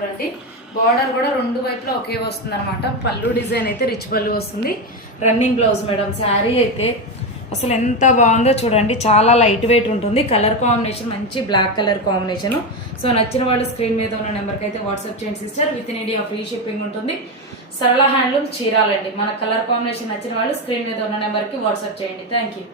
చూడండి. బార్డర్ కూడా రెండు వైపులా ఒకే వస్తుంది అనమాట. పళ్ళు డిజైన్ అయితే రిచ్ పళ్ళు వస్తుంది. Running blouse madam. శారీ అయితే అసలు ఎంత బాగుందో చూడండి. చాలా లైట్ వెయిట్ ఉంటుంది. కలర్ కాంబినేషన్ మంచి బ్లాక్ కలర్ కాంబినేషన్. సో నచ్చిన వాళ్ళు స్క్రీన్ మీద ఉన్న నెంబర్కి అయితే వాట్సాప్ చేయండి sister. With in India free shipping ఉంటుంది. సరళ హ్యాండ్లూమ్ చీరాలండి. మన కలర్ కాంబినేషన్ నచ్చిన వాళ్ళు స్క్రీన్ మీద ఉన్న నెంబర్కి వాట్సాప్ చేయండి. Thank you.